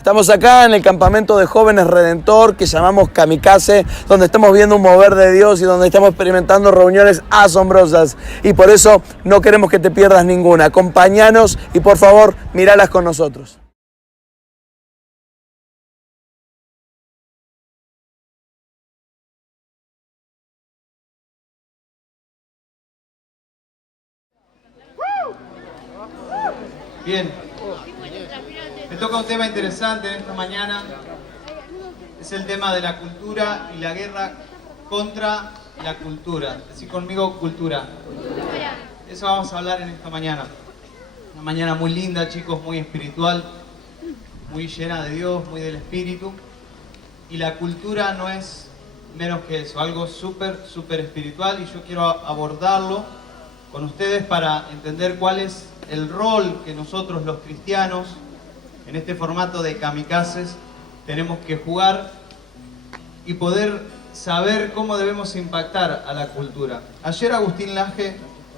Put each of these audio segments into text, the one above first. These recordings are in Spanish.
Estamos acá en el campamento de jóvenes Redentor que llamamos Kamikaze, donde estamos viendo un mover de Dios y donde estamos experimentando reuniones asombrosas. Y por eso no queremos que te pierdas ninguna. Acompáñanos y por favor, míralas con nosotros. Bien, me toca un tema interesante en esta mañana. Es el tema de la cultura y la guerra contra la cultura. Decí conmigo, cultura. Eso vamos a hablar en esta mañana. Una mañana muy linda, chicos, muy espiritual, muy llena de Dios, muy del Espíritu. Y la cultura no es menos que eso, algo súper espiritual, y yo quiero abordarlo con ustedes para entender cuál es el rol que nosotros los cristianos, en este formato de kamikazes, tenemos que jugar y poder saber cómo debemos impactar a la cultura. Ayer Agustín Laje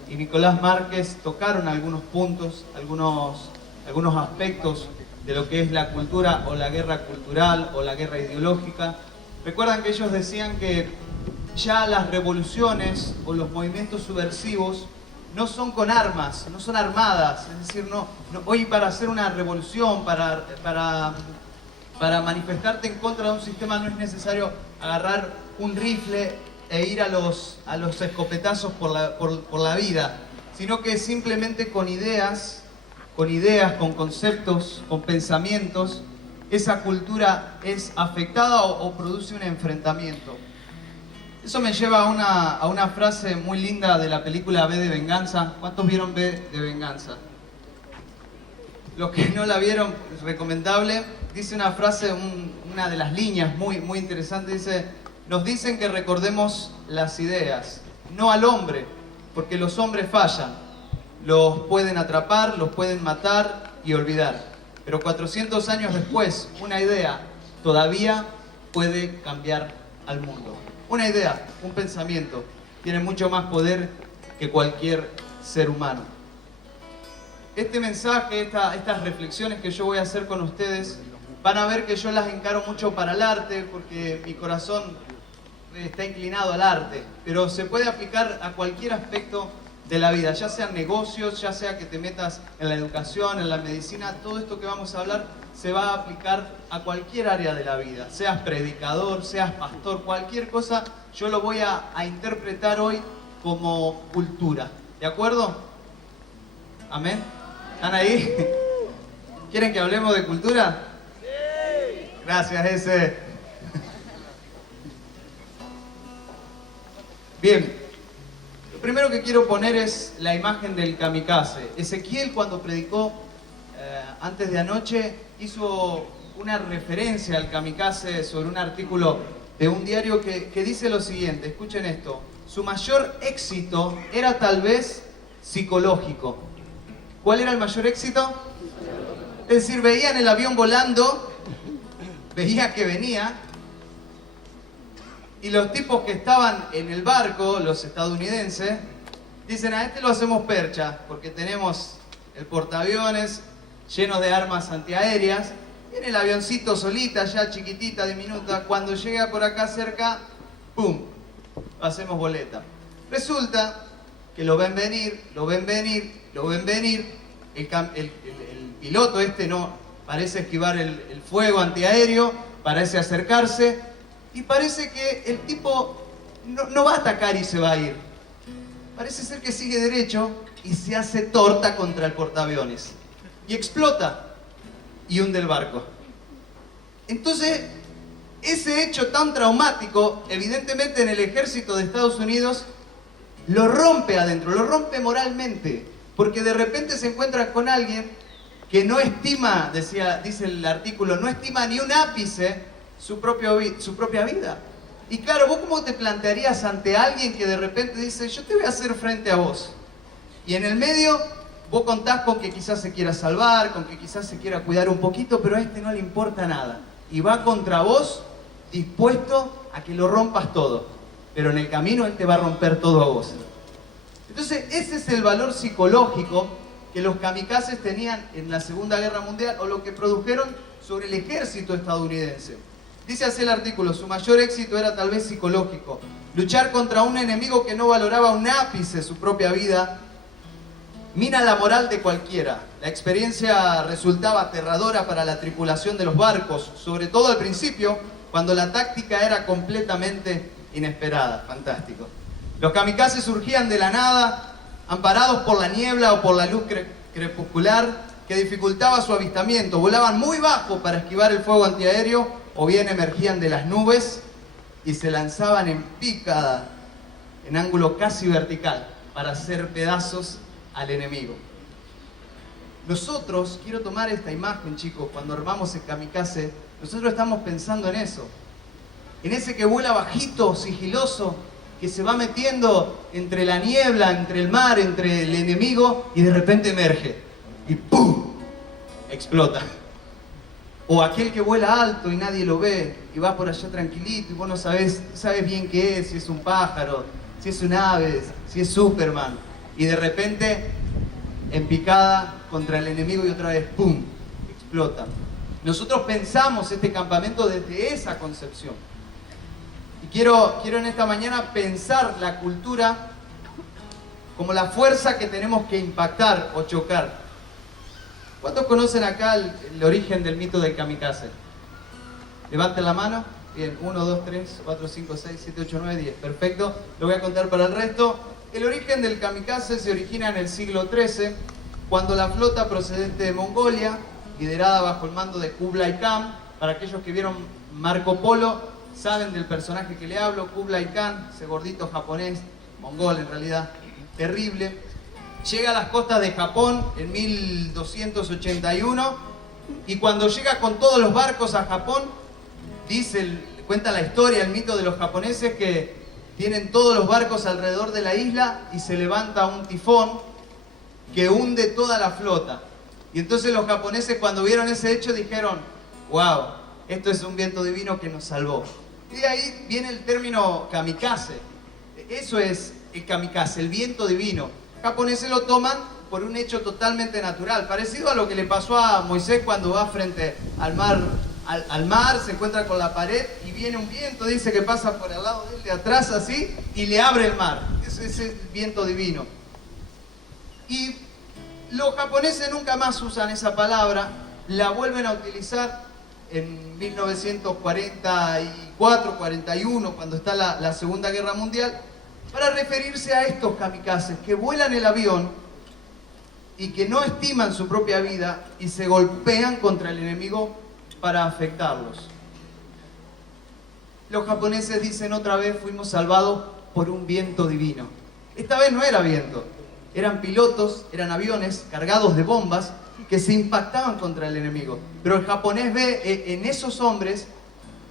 y Nicolás Márquez tocaron algunos puntos, algunos aspectos de lo que es la cultura o la guerra cultural o la guerra ideológica. Recuerdan que ellos decían que ya las revoluciones o los movimientos subversivos no son con armas, no son armadas, es decir, hoy para hacer una revolución, para manifestarte en contra de un sistema no es necesario agarrar un rifle e ir a los escopetazos por la vida, sino que simplemente con ideas, con conceptos, con pensamientos, esa cultura es afectada o produce un enfrentamiento. Eso me lleva a una frase muy linda de la película V de Venganza. ¿Cuántos vieron V de Venganza? Los que no la vieron, es recomendable. Dice una frase, una de las líneas muy interesante, dice: nos dicen que recordemos las ideas, no al hombre, porque los hombres fallan. Los pueden atrapar, los pueden matar y olvidar. Pero 400 años después, una idea todavía puede cambiar al mundo. Una idea, un pensamiento, tiene mucho más poder que cualquier ser humano. Este mensaje, estas reflexiones que yo voy a hacer con ustedes, van a ver que yo las encaro mucho para el arte, porque mi corazón está inclinado al arte, pero se puede aplicar a cualquier aspecto de la vida, ya sean negocios, ya sea que te metas en la educación, en la medicina. Todo esto que vamos a hablar se va a aplicar a cualquier área de la vida, seas predicador, seas pastor, cualquier cosa, yo lo voy a interpretar hoy como cultura, ¿de acuerdo? ¿Amén? ¿Están ahí? ¿Quieren que hablemos de cultura? Sí. Gracias, ese. Bien, lo primero que quiero poner es la imagen del kamikaze. Ezequiel, cuando predicó antes de anoche, hizo una referencia al kamikaze sobre un artículo de un diario que dice lo siguiente, escuchen esto: su mayor éxito era tal vez psicológico. ¿Cuál era el mayor éxito? Es decir, veían el avión volando, veía que venía, y los tipos que estaban en el barco, los estadounidenses, dicen: a este lo hacemos percha, porque tenemos el portaaviones lleno de armas antiaéreas, viene el avioncito solita, ya chiquitita, diminuta, cuando llega por acá cerca, ¡pum!, lo hacemos boleta. Resulta que lo ven venir, el piloto no parece esquivar el fuego antiaéreo, parece acercarse, y parece que el tipo no va a atacar y se va a ir. Parece ser que sigue derecho y se hace torta contra el portaaviones. Y explota y hunde el barco. Entonces, ese hecho tan traumático, evidentemente en el ejército de Estados Unidos, lo rompe adentro, lo rompe moralmente. Porque de repente se encuentra con alguien que no estima, dice el artículo, no estima ni un ápice su propia vida. Y claro, ¿vos cómo te plantearías ante alguien que de repente dice: yo te voy a hacer frente a vos? Y en el medio vos contás con que quizás se quiera salvar, con que quizás se quiera cuidar un poquito, pero a este no le importa nada. Y va contra vos dispuesto a que lo rompas todo. Pero en el camino él te va a romper todo a vos. Entonces, ese es el valor psicológico que los kamikazes tenían en la Segunda Guerra Mundial, o lo que produjeron sobre el ejército estadounidense. Dice así el artículo: su mayor éxito era tal vez psicológico. Luchar contra un enemigo que no valoraba un ápice su propia vida mina la moral de cualquiera. La experiencia resultaba aterradora para la tripulación de los barcos, sobre todo al principio, cuando la táctica era completamente inesperada. Fantástico. Los kamikazes surgían de la nada, amparados por la niebla o por la luz crepuscular que dificultaba su avistamiento. Volaban muy bajo para esquivar el fuego antiaéreo, o bien emergían de las nubes y se lanzaban en picada, en ángulo casi vertical, para hacer pedazos al enemigo. Nosotros, quiero tomar esta imagen, chicos, cuando armamos el kamikaze, nosotros estamos pensando en eso, en ese que vuela bajito, sigiloso, que se va metiendo entre la niebla, entre el mar, entre el enemigo, y de repente emerge y ¡pum! Explota. O aquel que vuela alto y nadie lo ve y va por allá tranquilito y vos no sabes bien qué es, si es un pájaro, si es un ave, si es Superman, y de repente en picada contra el enemigo y otra vez ¡pum! Explota. Nosotros pensamos este campamento desde esa concepción. Y quiero en esta mañana pensar la cultura como la fuerza que tenemos que impactar o chocar. ¿Cuántos conocen acá el origen del mito del kamikaze? Levanten la mano. Bien, 1, 2, 3, 4, 5, 6, 7, 8, 9, 10. Perfecto. Lo voy a contar para el resto. El origen del kamikaze se origina en el siglo XIII, cuando la flota procedente de Mongolia, liderada bajo el mando de Kublai Khan, para aquellos que vieron Marco Polo, saben del personaje que le hablo, Kublai Khan, ese gordito japonés, mongol en realidad, terrible, llega a las costas de Japón en 1281 y cuando llega con todos los barcos a Japón, cuenta la historia, el mito de los japoneses que tienen todos los barcos alrededor de la isla y se levanta un tifón que hunde toda la flota. Y entonces los japoneses, cuando vieron ese hecho, dijeron: wow, esto es un viento divino que nos salvó. Y de ahí viene el término kamikaze. Eso es el kamikaze, el viento divino. Los japoneses lo toman por un hecho totalmente natural, parecido a lo que le pasó a Moisés cuando va frente al mar, se encuentra con la pared y viene un viento, dice que pasa por al lado de él de atrás así y le abre el mar. Ese es el viento divino. Y los japoneses nunca más usan esa palabra, la vuelven a utilizar en 1944, 41, cuando está la Segunda Guerra Mundial, para referirse a estos kamikazes que vuelan el avión y que no estiman su propia vida y se golpean contra el enemigo para afectarlos. Los japoneses dicen otra vez: fuimos salvados por un viento divino. Esta vez no era viento, eran pilotos, eran aviones cargados de bombas que se impactaban contra el enemigo. Pero el japonés ve en esos hombres,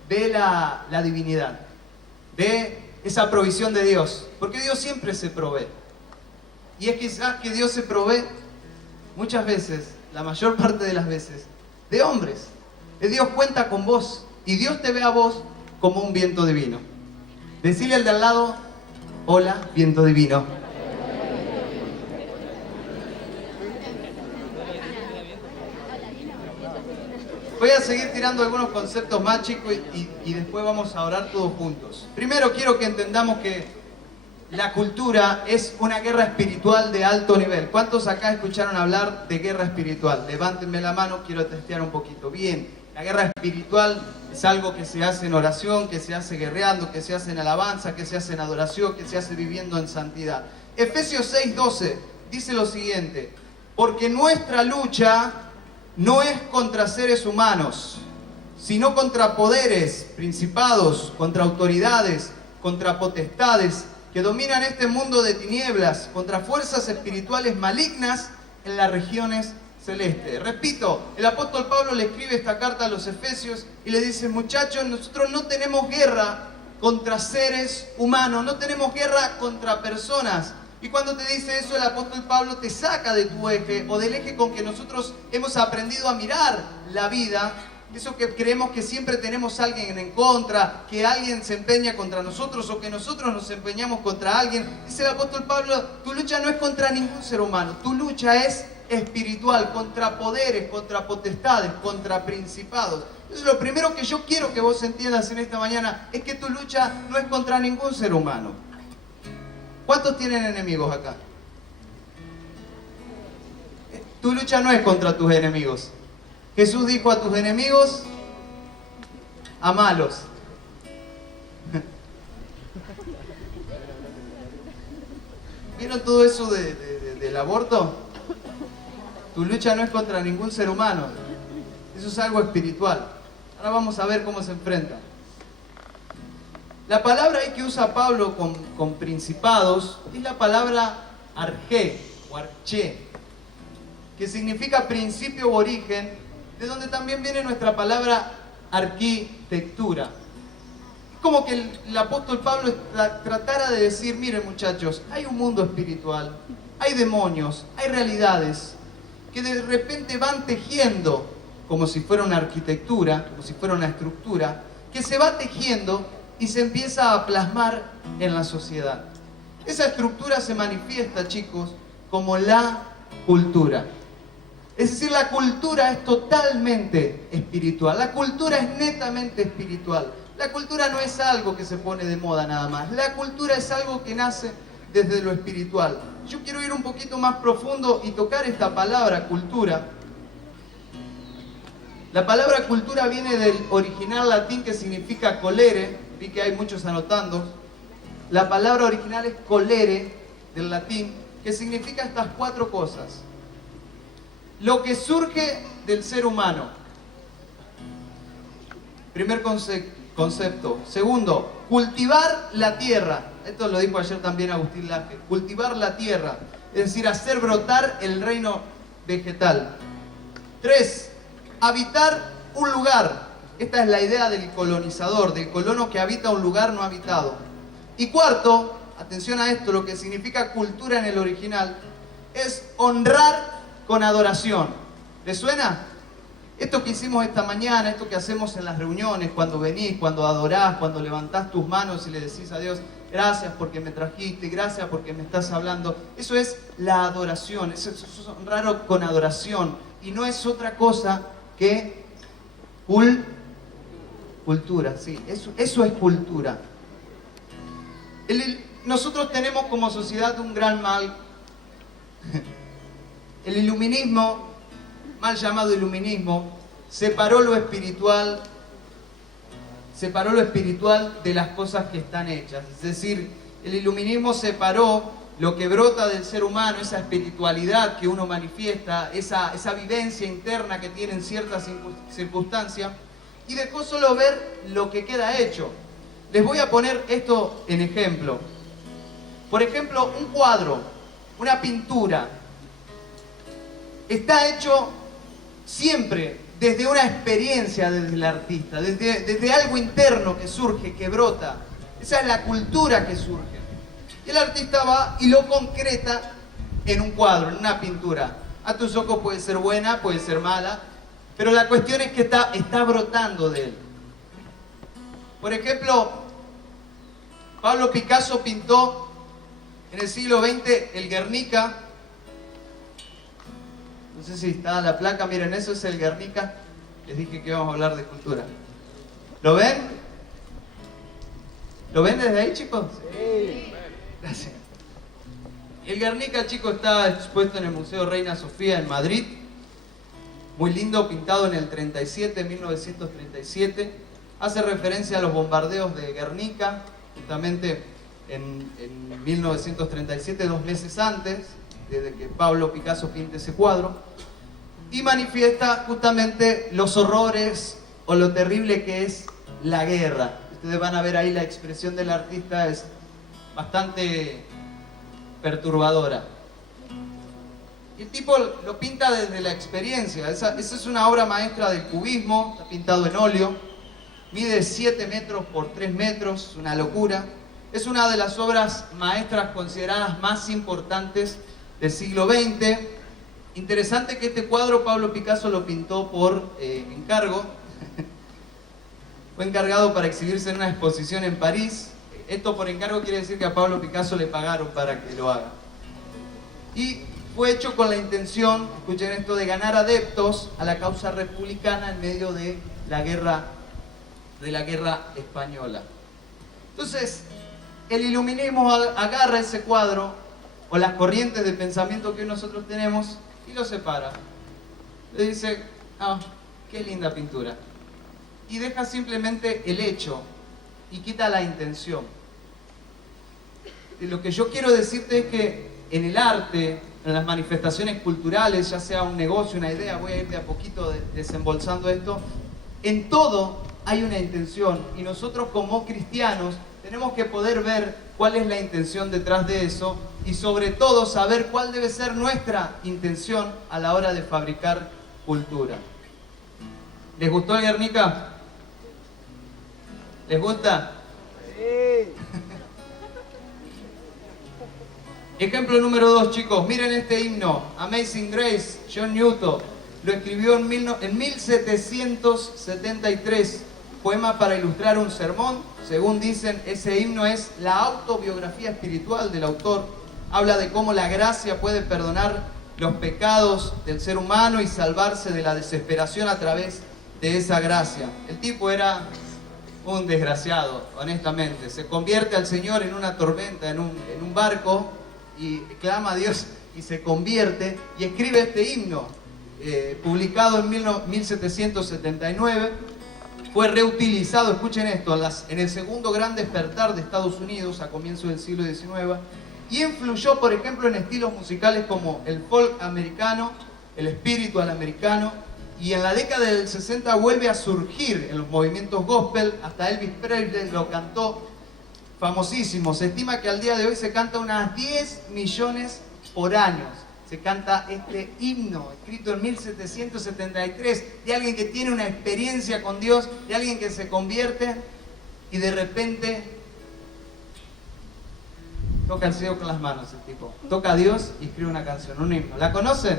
ve la divinidad, ve esa provisión de Dios, porque Dios siempre se provee. Y es quizás que Dios se provee muchas veces, la mayor parte de las veces, de hombres. Dios cuenta con vos y Dios te ve a vos como un viento divino. Decile al de al lado: hola, viento divino. Voy a seguir tirando algunos conceptos más, chicos, y después vamos a orar todos juntos. Primero quiero que entendamos que la cultura es una guerra espiritual de alto nivel. ¿Cuántos acá escucharon hablar de guerra espiritual? Levántenme la mano, quiero testear un poquito. Bien, la guerra espiritual es algo que se hace en oración, que se hace guerreando, que se hace en alabanza, que se hace en adoración, que se hace viviendo en santidad. Efesios 6:12 dice lo siguiente: porque nuestra lucha no es contra seres humanos, sino contra poderes, principados, contra autoridades, contra potestades que dominan este mundo de tinieblas, contra fuerzas espirituales malignas en las regiones celestes. Repito, el apóstol Pablo le escribe esta carta a los Efesios y le dice: muchachos, nosotros no tenemos guerra contra seres humanos, no tenemos guerra contra personas. Y cuando te dice eso, el apóstol Pablo te saca de tu eje o del eje con que nosotros hemos aprendido a mirar la vida, eso que creemos que siempre tenemos a alguien en contra, que alguien se empeña contra nosotros o que nosotros nos empeñamos contra alguien. Dice el apóstol Pablo: tu lucha no es contra ningún ser humano, tu lucha es espiritual, contra poderes, contra potestades, contra principados. Entonces lo primero que yo quiero que vos entiendas en esta mañana es que tu lucha no es contra ningún ser humano. ¿Cuántos tienen enemigos acá? Tu lucha no es contra tus enemigos. Jesús dijo a tus enemigos, amalos. ¿Vieron todo eso del aborto? Tu lucha no es contra ningún ser humano. Eso es algo espiritual. Ahora vamos a ver cómo se enfrenta. La palabra ahí que usa Pablo con principados es la palabra arché o arché, que significa principio o origen, de donde también viene nuestra palabra arquitectura. Como que el apóstol Pablo tratara de decir, miren muchachos, hay un mundo espiritual, hay demonios, hay realidades que de repente van tejiendo, como si fuera una arquitectura, como si fuera una estructura, que se va tejiendo y se empieza a plasmar en la sociedad. Esa estructura se manifiesta, chicos, como la cultura. Es decir, la cultura es totalmente espiritual, la cultura es netamente espiritual. La cultura no es algo que se pone de moda nada más, la cultura es algo que nace desde lo espiritual. Yo quiero ir un poquito más profundo y tocar esta palabra cultura. La palabra cultura viene del original latín que significa colere, vi que hay muchos anotando. La palabra original es colere, del latín, que significa estas cuatro cosas. Lo que surge del ser humano. Primer concepto. Segundo, cultivar la tierra. Esto lo dijo ayer también Agustín Laje. Cultivar la tierra, es decir, hacer brotar el reino vegetal. 3. Habitar un lugar. Esta es la idea del colonizador, del colono que habita un lugar no habitado. Y 4, atención a esto, lo que significa cultura en el original, es honrar con adoración. ¿Les suena? Esto que hicimos esta mañana, esto que hacemos en las reuniones, cuando venís, cuando adorás, cuando levantás tus manos y le decís a Dios, gracias porque me trajiste, gracias porque me estás hablando. Eso es la adoración, eso es honrar con adoración. Y no es otra cosa que cultura, sí, eso es cultura. Nosotros tenemos como sociedad un gran mal. El iluminismo, mal llamado iluminismo, separó lo espiritual de las cosas que están hechas. Es decir, el iluminismo separó lo que brota del ser humano, esa espiritualidad que uno manifiesta, esa vivencia interna que tiene en ciertas circunstancias, y dejó solo ver lo que queda hecho. Les voy a poner esto en ejemplo. Por ejemplo, un cuadro, una pintura, está hecho siempre desde una experiencia del artista, desde algo interno que surge, que brota. Esa es la cultura que surge. Y el artista va y lo concreta en un cuadro, en una pintura. A tus ojos puede ser buena, puede ser mala, pero la cuestión es que está brotando de él. Por ejemplo, Pablo Picasso pintó en el siglo XX el Guernica. No sé si está la placa, miren, eso es el Guernica. Les dije que íbamos a hablar de cultura. ¿Lo ven? ¿Lo ven desde ahí, chicos? Sí. Gracias. El Guernica, chicos, está expuesto en el Museo Reina Sofía en Madrid. Muy lindo, pintado en el 1937. Hace referencia a los bombardeos de Guernica, justamente en 1937, 2 meses antes, desde que Pablo Picasso pinte ese cuadro, y manifiesta justamente los horrores o lo terrible que es la guerra. Ustedes van a ver ahí la expresión del artista es bastante perturbadora. Y el tipo lo pinta desde la experiencia. Esa es una obra maestra del cubismo, está pintado en óleo, mide 7 metros por 3 metros, es una locura. Es una de las obras maestras consideradas más importantes del siglo XX. Interesante que este cuadro Pablo Picasso lo pintó por encargo. Fue encargado para exhibirse en una exposición en París. Esto por encargo quiere decir que a Pablo Picasso le pagaron para que lo haga. Y fue hecho con la intención, escuchen esto, de ganar adeptos a la causa republicana en medio de la guerra española. Entonces, el iluminismo agarra ese cuadro o las corrientes de pensamiento que nosotros tenemos y lo separa. Le dice, ah, qué linda pintura. Y deja simplemente el hecho y quita la intención. Y lo que yo quiero decirte es que en el arte, en las manifestaciones culturales, ya sea un negocio, una idea, voy a ir de a poquito desembolsando esto, en todo hay una intención y nosotros como cristianos tenemos que poder ver cuál es la intención detrás de eso y sobre todo saber cuál debe ser nuestra intención a la hora de fabricar cultura. ¿Les gustó el Guernica? ¿Les gusta? Sí. Ejemplo número 2, chicos. Miren este himno. Amazing Grace, John Newton. Lo escribió en 1773. Poema para ilustrar un sermón. Según dicen, ese himno es la autobiografía espiritual del autor. Habla de cómo la gracia puede perdonar los pecados del ser humano y salvarse de la desesperación a través de esa gracia. El tipo era un desgraciado, honestamente. Se convierte al Señor en una tormenta, en un barco, y clama a Dios y se convierte y escribe este himno, publicado en 1779. Fue reutilizado, escuchen esto, en el segundo gran despertar de Estados Unidos a comienzos del siglo XIX y influyó, por ejemplo, en estilos musicales como el folk americano, el spiritual americano, y en la década del 60 vuelve a surgir en los movimientos gospel. Hasta Elvis Presley lo cantó, famosísimo. Se estima que al día de hoy se canta unas 10 millones por año. Se canta este himno, escrito en 1773, de alguien que tiene una experiencia con Dios, de alguien que se convierte y de repente toca el cielo con las manos el tipo. Toca a Dios y escribe una canción, un himno. ¿La conocen?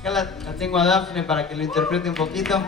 Acá la tengo a Dafne para que lo interprete un poquito.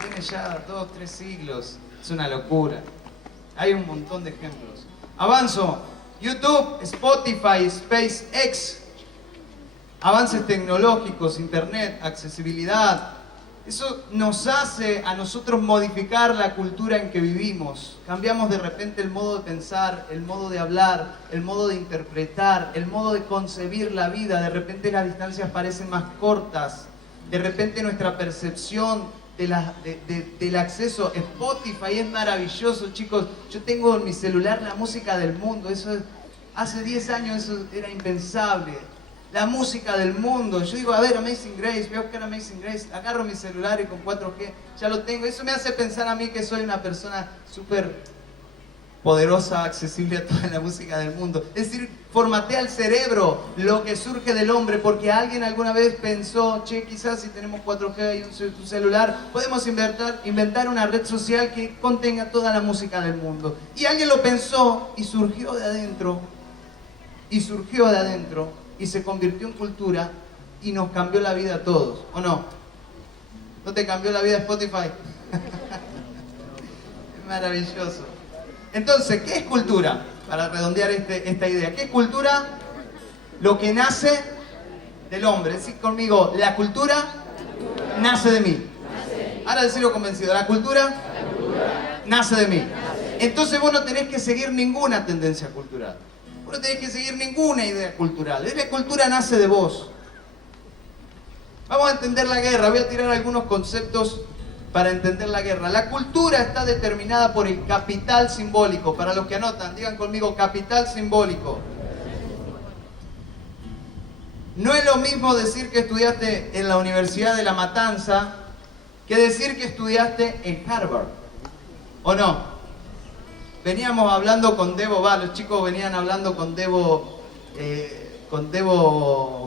Tiene ya 2 o 3 siglos, es una locura. Hay un montón de ejemplos. Avanzo. YouTube, Spotify, SpaceX, avances tecnológicos, internet, accesibilidad. Eso nos hace a nosotros modificar la cultura en que vivimos. Cambiamos de repente el modo de pensar, el modo de hablar, el modo de interpretar, el modo de concebir la vida. De repente las distancias parecen más cortas. De repente nuestra percepción del acceso. Spotify es maravilloso, chicos. Yo tengo en mi celular la música del mundo. Hace 10 años eso era impensable. La música del mundo. Yo digo, a ver, Amazing Grace, voy a buscar Amazing Grace, agarro mi celular y con 4G ya lo tengo. Eso me hace pensar a mí que soy una persona súper poderosa, accesible a toda la música del mundo. Es decir, formatea el cerebro, lo que surge del hombre, porque alguien alguna vez pensó, che, quizás si tenemos 4G y un celular, podemos inventar una red social que contenga toda la música del mundo. Y alguien lo pensó y surgió de adentro, y se convirtió en cultura y nos cambió la vida a todos, ¿o no? ¿No te cambió la vida Spotify? Es maravilloso. Entonces, ¿qué es cultura? Para redondear esta idea. ¿Qué es cultura? Lo que nace del hombre. Decid conmigo, la cultura nace de mí. Ahora decirlo convencido. La cultura nace de mí. Entonces vos no tenés que seguir ninguna tendencia cultural. Vos no tenés que seguir ninguna idea cultural. La cultura nace de vos. Vamos a entender la guerra. Voy a tirar algunos conceptos para entender la guerra. La cultura está determinada por el capital simbólico. Para los que anotan, digan conmigo, capital simbólico. No es lo mismo decir que estudiaste en la Universidad de La Matanza que decir que estudiaste en Harvard. ¿O no? Veníamos hablando con Debo, los chicos venían hablando con Debo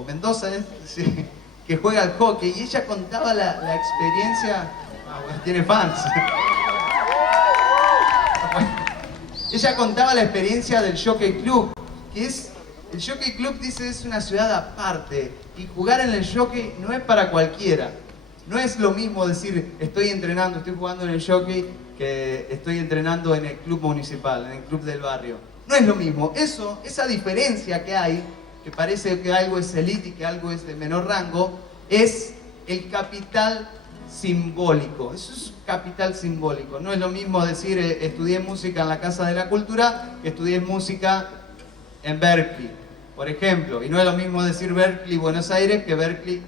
Mendoza, sí, que juega al hockey, y ella contaba la experiencia. Bueno, tiene fans. Ella contaba la experiencia del Jockey Club, que es, el Jockey Club dice es una ciudad aparte, y jugar en el jockey no es para cualquiera. No es lo mismo decir estoy entrenando, estoy jugando en el jockey, que estoy entrenando en el club municipal, en el club del barrio. No es lo mismo. Esa diferencia que hay, que parece que algo es elite y que algo es de menor rango, es el capital simbólico. Eso es capital simbólico. No es lo mismo decir estudié música en la Casa de la Cultura que estudié música en Berkeley, por ejemplo. Y no es lo mismo decir Berkeley, Buenos Aires, que Berkeley,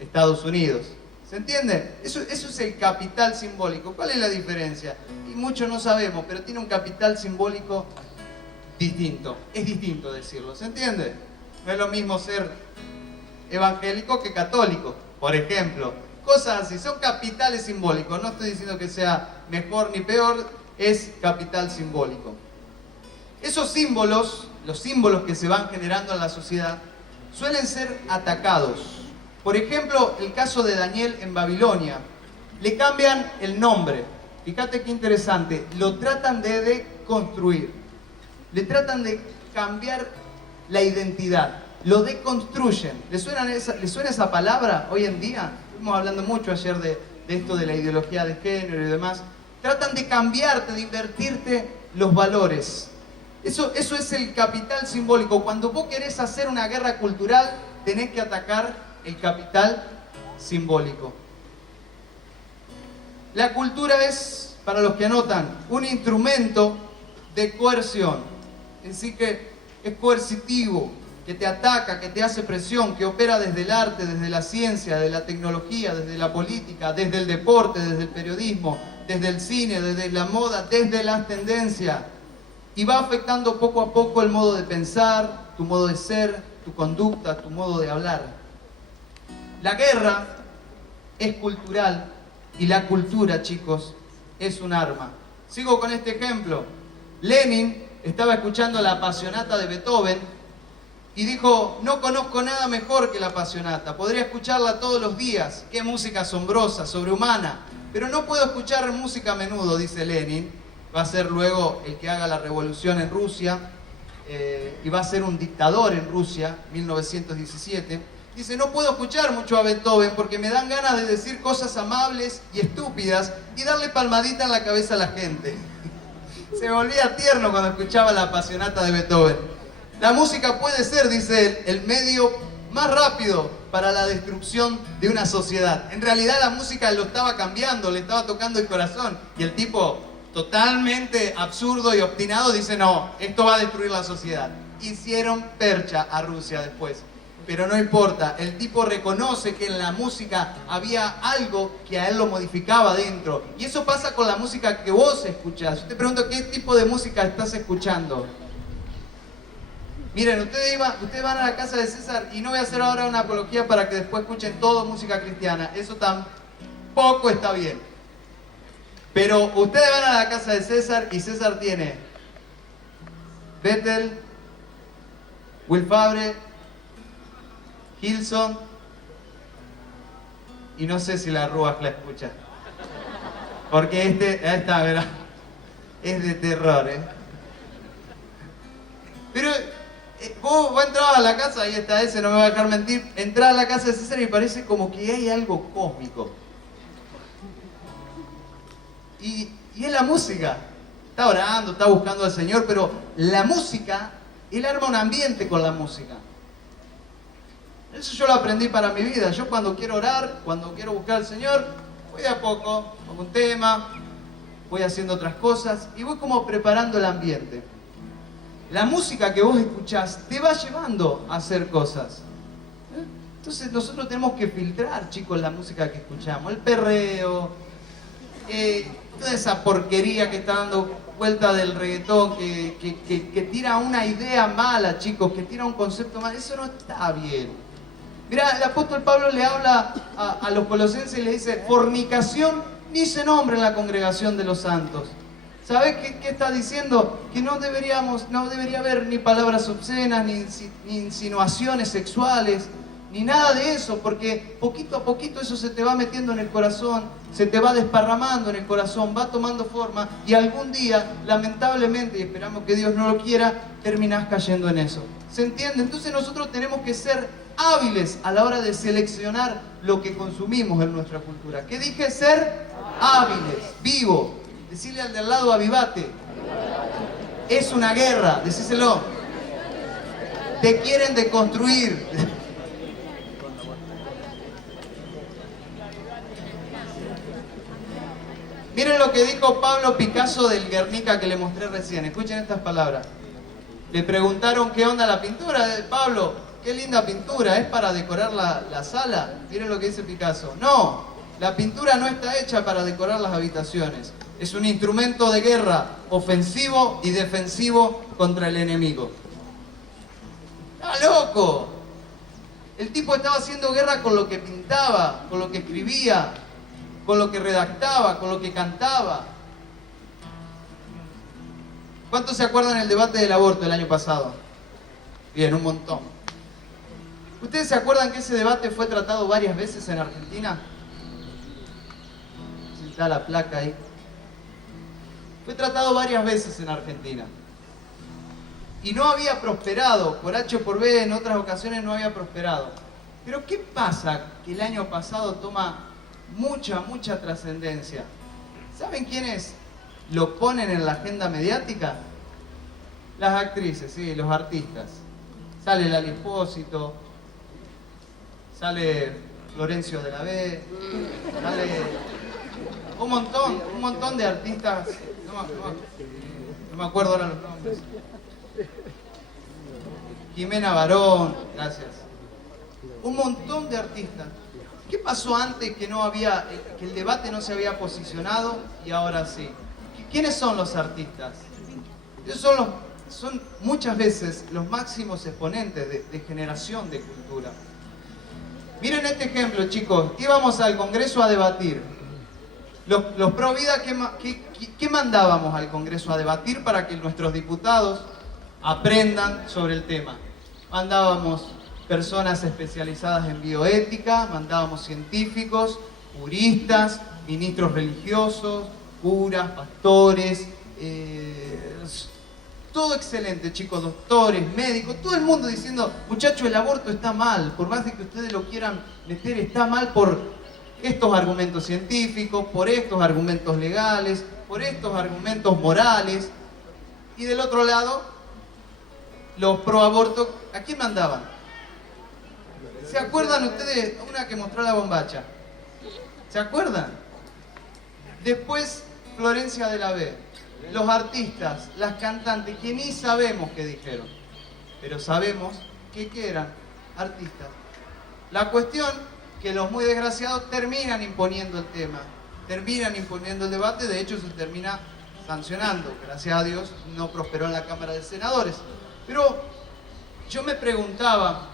Estados Unidos. ¿Se entiende? Eso es el capital simbólico. ¿Cuál es la diferencia? Y muchos no sabemos, pero tiene un capital simbólico distinto. Es distinto decirlo, ¿se entiende? No es lo mismo ser evangélico que católico, por ejemplo. Cosas así, son capitales simbólicos. No estoy diciendo que sea mejor ni peor, es capital simbólico. Esos símbolos, los símbolos que se van generando en la sociedad, suelen ser atacados. Por ejemplo, el caso de Daniel en Babilonia. Le cambian el nombre. Fíjate qué interesante. Lo tratan de deconstruir. Le tratan de cambiar la identidad. Lo deconstruyen. ¿Le suena esa palabra hoy en día? Estuvimos hablando mucho ayer de esto de la ideología de género y demás. Tratan de cambiarte, de invertirte los valores. Eso es el capital simbólico. Cuando vos querés hacer una guerra cultural, tenés que atacar el capital simbólico. La cultura es, para los que anotan, un instrumento de coerción. Es decir, que es coercitivo, que te ataca, que te hace presión, que opera desde el arte, desde la ciencia, desde la tecnología, desde la política, desde el deporte, desde el periodismo, desde el cine, desde la moda, desde las tendencias. Y va afectando poco a poco el modo de pensar, tu modo de ser, tu conducta, tu modo de hablar. La guerra es cultural y la cultura, chicos, es un arma. Sigo con este ejemplo. Lenin estaba escuchando la Passionata de Beethoven y dijo, no conozco nada mejor que la Passionata. Podría escucharla todos los días. Qué música asombrosa, sobrehumana. Pero no puedo escuchar música a menudo, dice Lenin. Va a ser luego el que haga la revolución en Rusia y va a ser un dictador en Rusia, 1917. Dice, no puedo escuchar mucho a Beethoven porque me dan ganas de decir cosas amables y estúpidas y darle palmadita en la cabeza a la gente. Se me volvía tierno cuando escuchaba la Passionata de Beethoven. La música puede ser, dice él, el medio más rápido para la destrucción de una sociedad. En realidad la música lo estaba cambiando, le estaba tocando el corazón. Y el tipo, totalmente absurdo y obstinado, dice, no, esto va a destruir la sociedad. Hicieron percha a Rusia después. Pero no importa, el tipo reconoce que en la música había algo que a él lo modificaba dentro. Y eso pasa con la música que vos escuchás. Yo te pregunto, ¿qué tipo de música estás escuchando? Miren, ustedes van a la casa de César, y no voy a hacer ahora una apología para que después escuchen todo música cristiana. Eso tampoco está bien. Pero ustedes van a la casa de César y César tiene Bethel, Will Fabre, Hilson, y no sé si la Ruach la escucha. Porque esta, ¿verdad? Es de terror, ¿eh? Pero vos entrabas a la casa, ahí está ese, no me va a dejar mentir, entrás a la casa de César y parece como que hay algo cósmico. Y es la música. Está orando, está buscando al Señor, pero la música, él arma un ambiente con la música. Eso yo lo aprendí para mi vida. Yo cuando quiero orar, cuando quiero buscar al Señor, voy de a poco, pongo un tema, voy haciendo otras cosas y voy como preparando el ambiente. La música que vos escuchás te va llevando a hacer cosas. Entonces nosotros tenemos que filtrar, chicos, la música que escuchamos. El perreo, toda esa porquería que está dando vuelta del reggaetón, que tira una idea mala, chicos, que tira un concepto mal. Eso no está bien. Mirá, el apóstol Pablo le habla a los colosenses y le dice, fornicación ni se nombra en la congregación de los santos. ¿Sabés qué está diciendo? Que no debería haber ni palabras obscenas, ni insinuaciones sexuales, ni nada de eso, porque poquito a poquito eso se te va metiendo en el corazón, se te va desparramando en el corazón, va tomando forma y algún día, lamentablemente, y esperamos que Dios no lo quiera, terminás cayendo en eso. ¿Se entiende? Entonces nosotros tenemos que ser hábiles a la hora de seleccionar lo que consumimos en nuestra cultura. ¿Qué dije? Ser hábiles, vivo. Decirle al de al lado, avivate. Es una guerra, decíselo. Te quieren deconstruir. Miren lo que dijo Pablo Picasso del Guernica que le mostré recién. Escuchen estas palabras. Le preguntaron qué onda la pintura. Pablo, qué linda pintura, ¿es para decorar la sala? Miren lo que dice Picasso. No, la pintura no está hecha para decorar las habitaciones. Es un instrumento de guerra, ofensivo y defensivo contra el enemigo. ¡Está loco! El tipo estaba haciendo guerra con lo que pintaba, con lo que escribía, con lo que redactaba, con lo que cantaba. ¿Cuántos se acuerdan del debate del aborto el año pasado? Bien, un montón. ¿Ustedes se acuerdan que ese debate fue tratado varias veces en Argentina? Si está la placa ahí. Fue tratado varias veces en Argentina. Y no había prosperado, por H o por B, en otras ocasiones no había prosperado. Pero ¿qué pasa que el año pasado toma mucha trascendencia? ¿Saben quiénes lo ponen en la agenda mediática? Las actrices, sí, los artistas. Sale Lali Espósito, sale Florencio de la B, sale un montón de artistas. No me acuerdo ahora los nombres. Jimena Barón, gracias. Un montón de artistas. ¿Qué pasó antes que que el debate no se había posicionado y ahora sí? ¿Quiénes son los artistas? Ellos son muchas veces los máximos exponentes de generación de cultura. Miren este ejemplo, chicos. Íbamos al Congreso a debatir. Los pro vida, ¿qué mandábamos al Congreso a debatir para que nuestros diputados aprendan sobre el tema? Mandábamos personas especializadas en bioética, mandábamos científicos, juristas, ministros religiosos, curas, pastores, todo excelente, chicos, doctores, médicos, todo el mundo diciendo, muchachos, el aborto está mal, por más de que ustedes lo quieran meter, está mal por estos argumentos científicos, por estos argumentos legales, por estos argumentos morales. Y del otro lado, los pro aborto, ¿a quién mandaban? ¿Se acuerdan ustedes una que mostró la bombacha? ¿Se acuerdan? Después, Florencia de la B. Los artistas, las cantantes, que ni sabemos qué dijeron, pero sabemos que eran artistas. La cuestión que los muy desgraciados terminan imponiendo el tema, terminan imponiendo el debate, de hecho se termina sancionando. Gracias a Dios no prosperó en la Cámara de Senadores. Pero yo me preguntaba,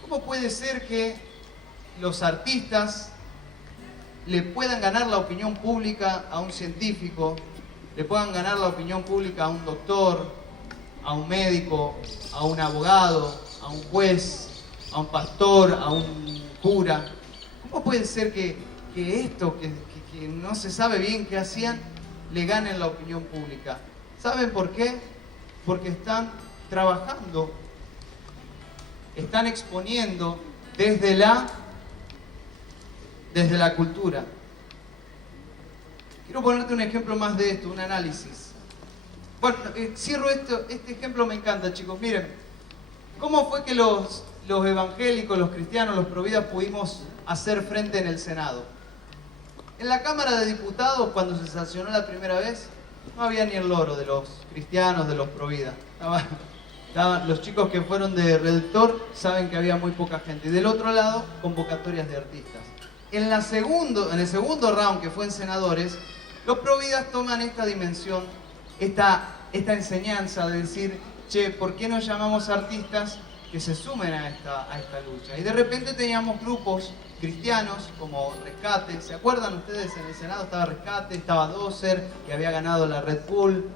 ¿cómo puede ser que los artistas le puedan ganar la opinión pública a un científico, le puedan ganar la opinión pública a un doctor, a un médico, a un abogado, a un juez, a un pastor, a un cura? ¿Cómo puede ser que esto, que no se sabe bien qué hacían, le ganen la opinión pública? ¿Saben por qué? Porque están trabajando, están exponiendo desde la cultura. Quiero ponerte un ejemplo más de esto, un análisis. Bueno, cierro este ejemplo, me encanta, chicos. Miren, ¿cómo fue que los los evangélicos, los cristianos, los providas pudimos hacer frente en el Senado. En la Cámara de Diputados, cuando se sancionó la primera vez, no había ni el loro de los cristianos, de los providas. Los chicos que fueron de redactor saben que había muy poca gente. Y del otro lado, convocatorias de artistas. En el segundo round, que fue en senadores, los providas toman esta dimensión, esta enseñanza de decir, che, ¿por qué no llamamos artistas que se sumen a esta lucha? Y de repente teníamos grupos cristianos como Rescate. ¿Se acuerdan ustedes? En el Senado estaba Rescate, estaba Dozer, que había ganado la Red Bull,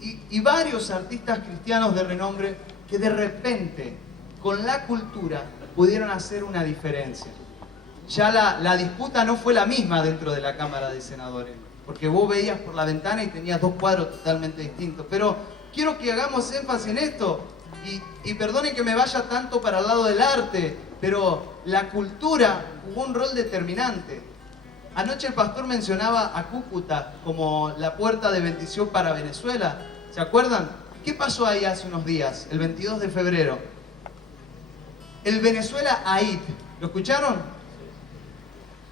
y varios artistas cristianos de renombre que de repente, con la cultura, pudieron hacer una diferencia. Ya la disputa no fue la misma dentro de la Cámara de Senadores, porque vos veías por la ventana y tenías dos cuadros totalmente distintos. Pero quiero que hagamos énfasis en esto, y perdonen que me vaya tanto para el lado del arte, pero la cultura jugó un rol determinante. Anoche el pastor mencionaba a Cúcuta como la puerta de bendición para Venezuela. ¿Se acuerdan? ¿Qué pasó ahí hace unos días, el 22 de febrero? El Venezuela AID. ¿Lo escucharon?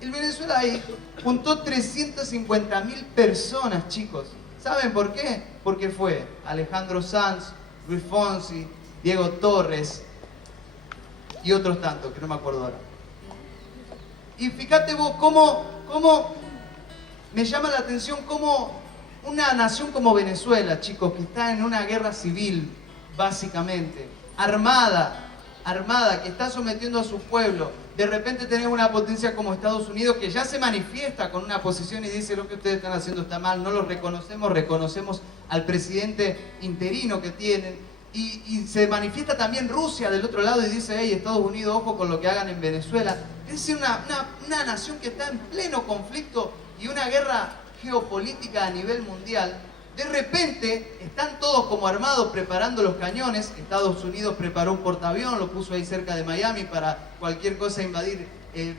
El Venezuela AID juntó 350.000 personas, chicos. ¿Saben por qué? Porque fue Alejandro Sanz, Luis Fonsi, Diego Torres y otros tantos, que no me acuerdo ahora. Y fíjate vos cómo me llama la atención cómo una nación como Venezuela, chicos, que está en una guerra civil, básicamente, armada, que está sometiendo a su pueblo. De repente tenés una potencia como Estados Unidos que ya se manifiesta con una posición y dice: lo que ustedes están haciendo está mal, no lo reconocemos al presidente interino que tienen. Y se manifiesta también Rusia del otro lado y dice: hey, Estados Unidos, ojo con lo que hagan en Venezuela. Es decir, una nación que está en pleno conflicto y una guerra geopolítica a nivel mundial. De repente están todos como armados preparando los cañones. Estados Unidos preparó un portaavión, lo puso ahí cerca de Miami para cualquier cosa invadir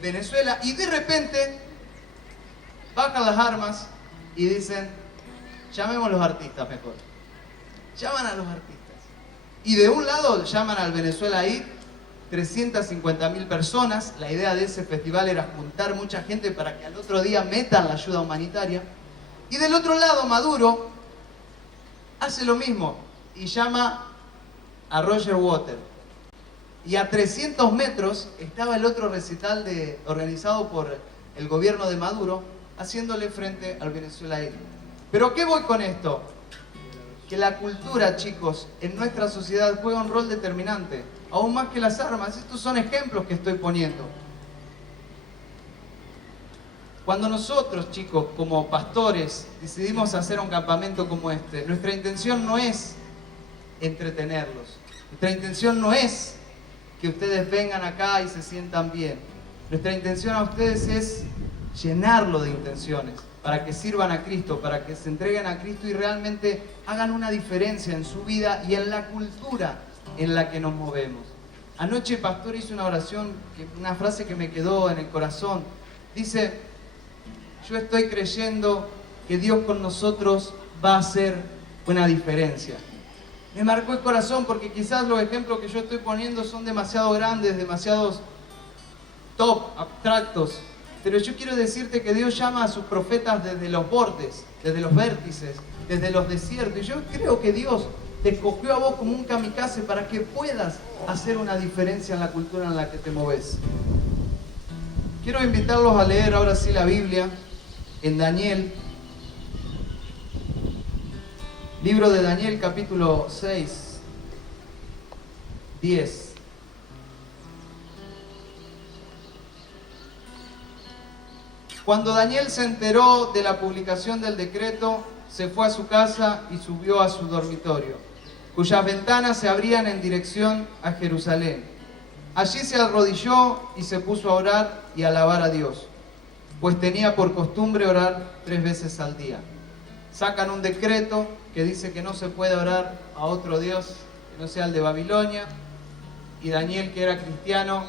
Venezuela. Y de repente bajan las armas y dicen: llamemos a los artistas mejor. Llaman a los artistas. Y de un lado llaman al Venezuela AID, 350.000 personas. La idea de ese festival era juntar mucha gente para que al otro día metan la ayuda humanitaria. Y del otro lado Maduro hace lo mismo y llama a Roger Waters. Y a 300 metros estaba el otro recital organizado por el gobierno de Maduro, haciéndole frente al Venezuela AID. ¿Pero a qué voy con esto? Que la cultura, chicos, en nuestra sociedad juega un rol determinante, aún más que las armas. Estos son ejemplos que estoy poniendo. Cuando nosotros, chicos, como pastores, decidimos hacer un campamento como este, nuestra intención no es entretenerlos. Nuestra intención no es que ustedes vengan acá y se sientan bien. Nuestra intención a ustedes es llenarlo de intenciones, para que sirvan a Cristo, para que se entreguen a Cristo y realmente hagan una diferencia en su vida y en la cultura en la que nos movemos. Anoche el pastor hizo una oración, una frase que me quedó en el corazón. Dice: yo estoy creyendo que Dios con nosotros va a hacer una diferencia. Me marcó el corazón porque quizás los ejemplos que yo estoy poniendo son demasiado grandes, demasiados top, abstractos. Pero yo quiero decirte que Dios llama a sus profetas desde los bordes, desde los vértices, desde los desiertos. Y yo creo que Dios te escogió a vos como un kamikaze para que puedas hacer una diferencia en la cultura en la que te moves. Quiero invitarlos a leer ahora sí la Biblia en Daniel. Libro de Daniel, capítulo 6, 10. Cuando Daniel se enteró de la publicación del decreto, se fue a su casa y subió a su dormitorio, cuyas ventanas se abrían en dirección a Jerusalén. Allí se arrodilló y se puso a orar y a alabar a Dios, pues tenía por costumbre orar 3 veces al día. Sacan un decreto que dice que no se puede orar a otro Dios que no sea el de Babilonia, y Daniel, que era cristiano,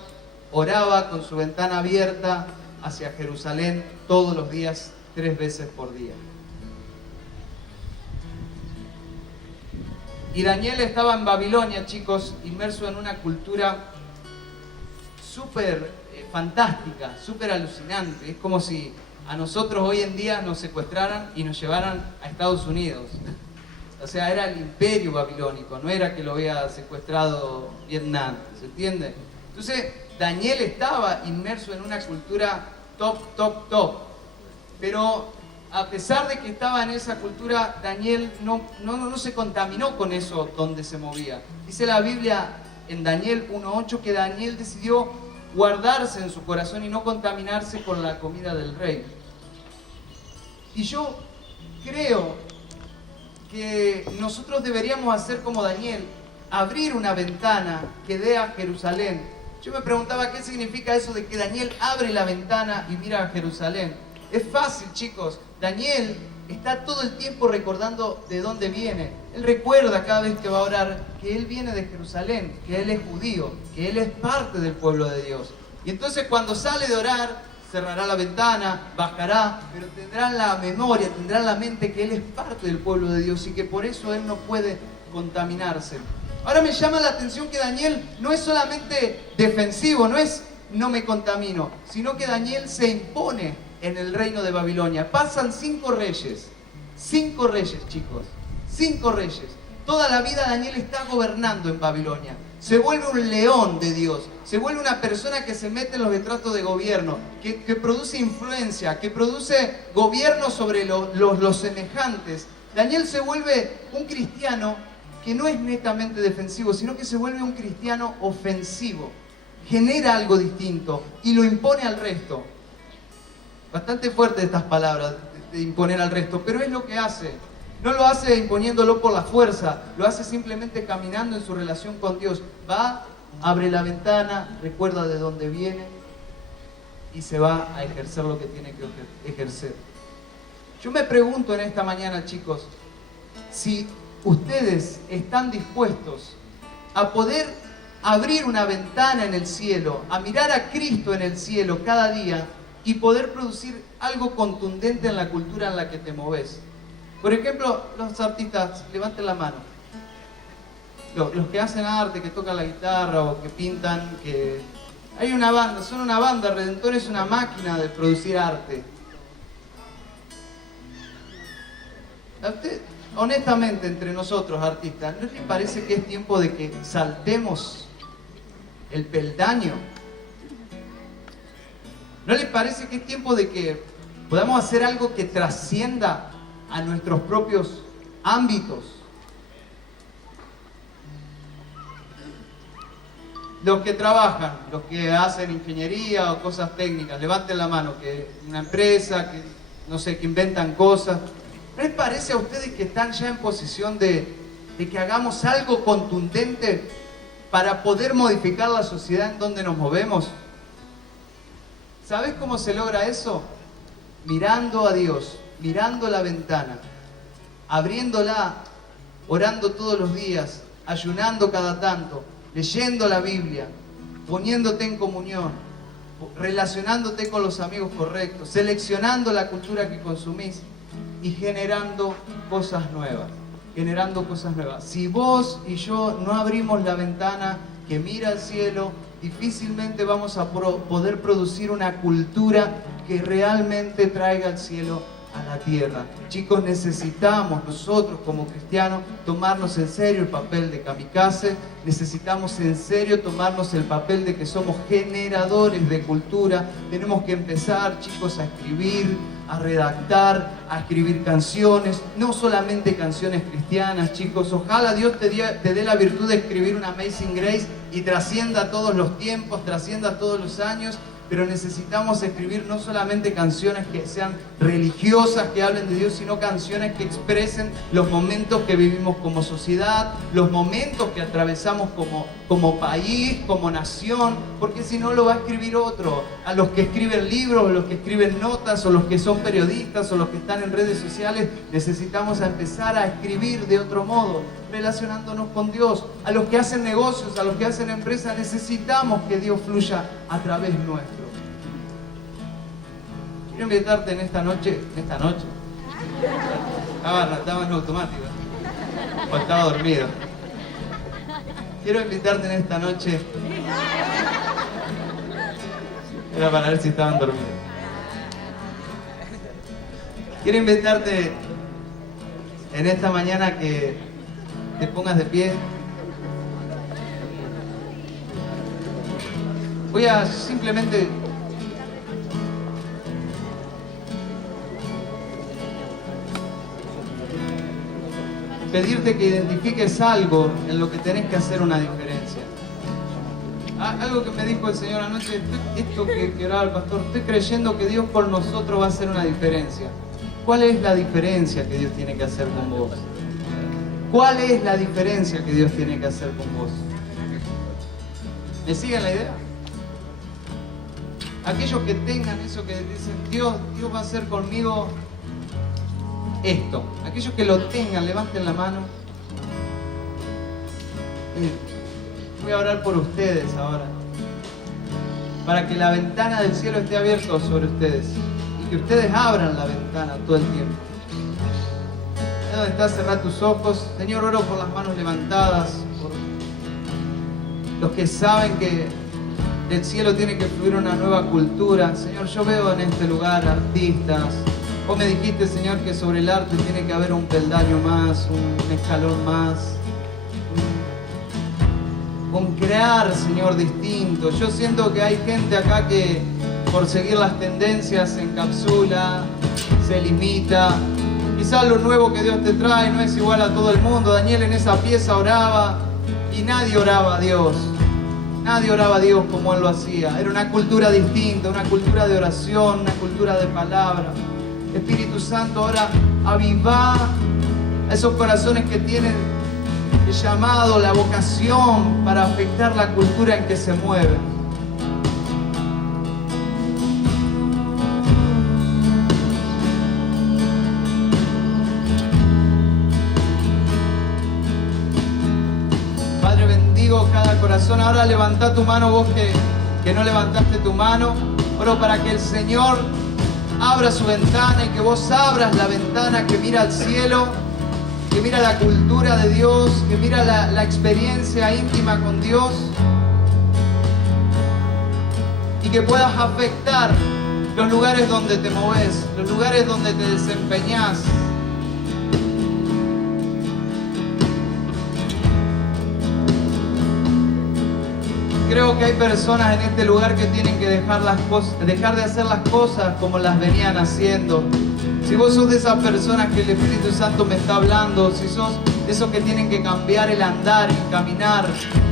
oraba con su ventana abierta hacia Jerusalén todos los días, 3 veces por día. Y Daniel estaba en Babilonia, chicos, inmerso en una cultura súper fantástica, súper alucinante. Es como si a nosotros hoy en día nos secuestraran y nos llevaran a Estados Unidos. O sea, era el imperio babilónico, no era que lo había secuestrado Vietnam, ¿se entiende? Entonces, Daniel estaba inmerso en una cultura top. Pero a pesar de que estaba en esa cultura, Daniel no se contaminó con eso donde se movía. Dice la Biblia en Daniel 1:8 que Daniel decidió guardarse en su corazón y no contaminarse con la comida del rey. Y yo creo que nosotros deberíamos hacer como Daniel, abrir una ventana que dé a Jerusalén. Yo me preguntaba qué significa eso de que Daniel abre la ventana y mira a Jerusalén. Es fácil, chicos. Daniel está todo el tiempo recordando de dónde viene. Él recuerda cada vez que va a orar que él viene de Jerusalén, que él es judío, que él es parte del pueblo de Dios. Y entonces cuando sale de orar, cerrará la ventana, bajará, pero tendrá en la memoria, tendrá en la mente que él es parte del pueblo de Dios y que por eso él no puede contaminarse. Ahora me llama la atención que Daniel no es solamente defensivo, no es no me contamino, sino que Daniel se impone en el reino de Babilonia. Pasan 5 reyes, chicos, 5 reyes. Toda la vida Daniel está gobernando en Babilonia. Se vuelve un león de Dios, se vuelve una persona que se mete en los retratos de gobierno, que produce influencia, que produce gobierno sobre los semejantes. Daniel se vuelve un cristiano que no es netamente defensivo, sino que se vuelve un cristiano ofensivo. Genera algo distinto y lo impone al resto. Bastante fuerte estas palabras de imponer al resto, pero es lo que hace. No lo hace imponiéndolo por la fuerza, lo hace simplemente caminando en su relación con Dios. Va, abre la ventana, recuerda de dónde viene y se va a ejercer lo que tiene que ejercer. Yo me pregunto en esta mañana, chicos, si ustedes están dispuestos a poder abrir una ventana en el cielo, a mirar a Cristo en el cielo cada día y poder producir algo contundente en la cultura en la que te moves. Por ejemplo, los artistas, levanten la mano. Los que hacen arte, que tocan la guitarra o que pintan, que... Hay una banda, son una banda, Redentor es una máquina de producir arte. ¿A usted, honestamente, entre nosotros artistas, no les parece que es tiempo de que saltemos el peldaño? ¿No les parece que es tiempo de que podamos hacer algo que trascienda a nuestros propios ámbitos? Los que trabajan, los que hacen ingeniería o cosas técnicas, levanten la mano, que una empresa, que no sé, que inventan cosas. ¿No les parece a ustedes que están ya en posición de que hagamos algo contundente para poder modificar la sociedad en donde nos movemos? ¿Sabes cómo se logra eso? Mirando a Dios, mirando la ventana, abriéndola, orando todos los días, ayunando cada tanto, leyendo la Biblia, poniéndote en comunión, relacionándote con los amigos correctos, seleccionando la cultura que consumís y generando cosas nuevas. Si vos y yo no abrimos la ventana que mira al cielo, difícilmente vamos a poder producir una cultura que realmente traiga al cielo a la tierra. Chicos, necesitamos nosotros como cristianos tomarnos en serio el papel de kamikaze, necesitamos en serio tomarnos el papel de que somos generadores de cultura. Tenemos que empezar, chicos, a escribir, a redactar, a escribir canciones, no solamente canciones cristianas, chicos. Ojalá Dios te dé la virtud de escribir una Amazing Grace y trascienda todos los tiempos, trascienda todos los años. Pero necesitamos escribir no solamente canciones que sean religiosas, que hablen de Dios, sino canciones que expresen los momentos que vivimos como sociedad, los momentos que atravesamos como país, como nación, porque si no lo va a escribir otro. A los que escriben libros, o los que escriben notas, o los que son periodistas, o los que están en redes sociales, necesitamos empezar a escribir de otro modo, relacionándonos con Dios. A los que hacen negocios, a los que hacen empresas, necesitamos que Dios fluya a través nuestro. Quiero invitarte en esta noche. Estaba en automático. O estaba dormido. Quiero invitarte en esta noche Era para ver si estaban dormidos. Quiero invitarte en esta mañana que te pongas de pie. Voy a simplemente pedirte que identifiques algo en lo que tenés que hacer una diferencia. Algo que me dijo el Señor anoche, esto que oraba el pastor, estoy creyendo que Dios por nosotros va a hacer una diferencia. ¿Cuál es la diferencia que Dios tiene que hacer con vos? ¿Cuál es la diferencia que Dios tiene que hacer con vos? ¿Me siguen la idea? Aquellos que tengan eso, que dicen, Dios va a hacer conmigo esto. Aquellos que lo tengan, levanten la mano. Voy a orar por ustedes ahora, para que la ventana del cielo esté abierta sobre ustedes y que ustedes abran la ventana todo el tiempo. Ahí donde estás, cerrá tus ojos. Señor, oro por las manos levantadas, por los que saben que del cielo tiene que fluir una nueva cultura. Señor, yo veo en este lugar artistas. Vos me dijiste, Señor, que sobre el arte tiene que haber un peldaño más, un escalón más. Con crear, Señor, distinto. Yo siento que hay gente acá que por seguir las tendencias se encapsula, se limita. Quizás lo nuevo que Dios te trae no es igual a todo el mundo. Daniel en esa pieza oraba y nadie oraba a Dios. Nadie oraba a Dios como él lo hacía. Era una cultura distinta, una cultura de oración, una cultura de palabra. Espíritu Santo, ahora avivá a esos corazones que tienen el llamado, la vocación para afectar la cultura en que se mueven. Padre, bendigo cada corazón. Ahora levantá tu mano, vos que no levantaste tu mano. Oro para que el Señor abra su ventana y que vos abras la ventana que mira al cielo, que mira la cultura de Dios, que mira la experiencia íntima con Dios, y que puedas afectar los lugares donde te moves, los lugares donde te desempeñás. Creo que hay personas en este lugar que tienen que dejar de hacer las cosas como las venían haciendo. Si vos sos de esas personas que el Espíritu Santo me está hablando, si sos de esos que tienen que cambiar el andar y caminar,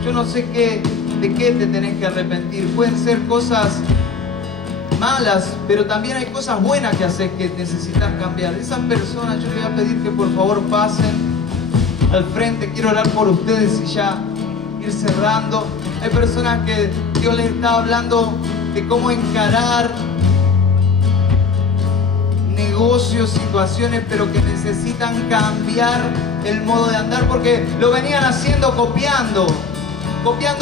yo no sé de qué te tenés que arrepentir. Pueden ser cosas malas, pero también hay cosas buenas que haces que necesitas cambiar. Esas personas yo les voy a pedir que por favor pasen al frente. Quiero orar por ustedes y ya ir cerrando. Hay personas que Dios les está hablando de cómo encarar negocios, situaciones, pero que necesitan cambiar el modo de andar porque lo venían haciendo copiando